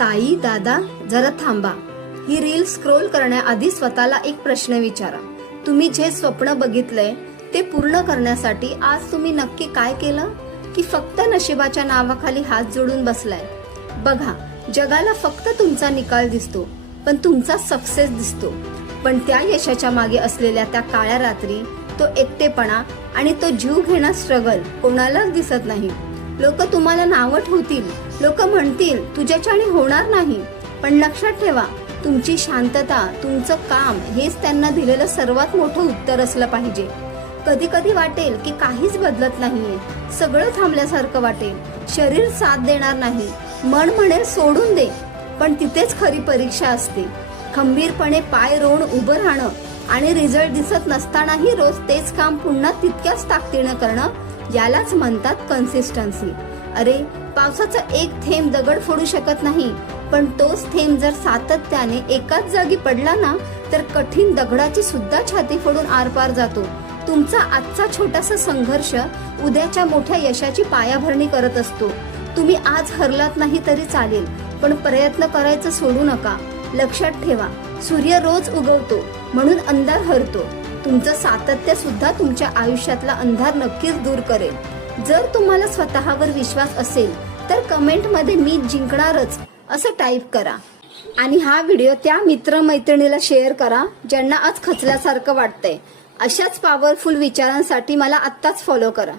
ताई दादा जरा थांबा. ही रील स्क्रोल करण्याआधी स्वतःला एक प्रश्न विचारा. तुम्ही जे स्वप्न बघितलंय ते पूर्ण करण्यासाठी आज तुम्ही नक्की काय केलं, की फक्त नशिबाच्या नावाखाली हात जोडून बसलाय? बघा, जगाला फक्त तुमचा निकाल दिसतो, पण तुमचा सक्सेस दिसतो. पण त्या यशाच्या मागे असलेल्या त्या काळ्या रात्री, तो एकटेपणा आणि तो जीव घेणा स्ट्रगल कोणालाच दिसत नाही. लोक तुम्हाला नावं ठेवतील, लोक म्हणतील तुझ्याच्याने होणार नाही, पण लक्षात ठेवा, तुमची शांतता, तुमचं काम हेच त्यांना दिलेलं सर्वात मोठं उत्तर असलं पाहिजे. कधी कधी वाटेल की काहीच बदलत नाहीये, सगळं थांबल्यासारखं वाटेल, शरीर साथ देणार नाही, मन म्हणेल सोडून दे. पण तिथेच खरी परीक्षा असते. खंबीरपणे पाय रोवून उभं राहणं आणि रिझल्ट दिसत नसतानाही रोज तेच काम पुन्हा तितक्याच ताकदीनं करणं, यालाच म्हणतात कन्सिस्टन्सी. अरे, पावसाचा एक थेंब दगड फोडू शकत नाही, पण तोच थेंब जर सातत्याने एकाच जागी पडला ना, तर कठीण दगडाची सुद्धा छाती फोडून आरपार जातो. तुमचा आजचा छोटासा संघर्ष उद्याच्या मोठ्या यशाची पायाभरणी करत असतो. तुम्ही आज हरलात नाही तरी चालेल, पण प्रयत्न करायचं सोडू नका. लक्षात ठेवा, सूर्य रोज उगवतो म्हणून अंधार हरतो. तुमचं सातत्य सुद्धा तुमच्या आयुष्यातला अंधार नक्कीच दूर करेल. जर तुम्हाला स्वतःवर विश्वास असेल तर कमेंट मध्ये मी जिंकणारच असं टाईप करा. आणि हा व्हिडिओ त्या मित्रमैत्रिणीला शेअर करा ज्यांना आज खचल्यासारखं वाटतंय. अशाच पॉवरफुल विचारांसाठी मला आत्ताच फॉलो करा.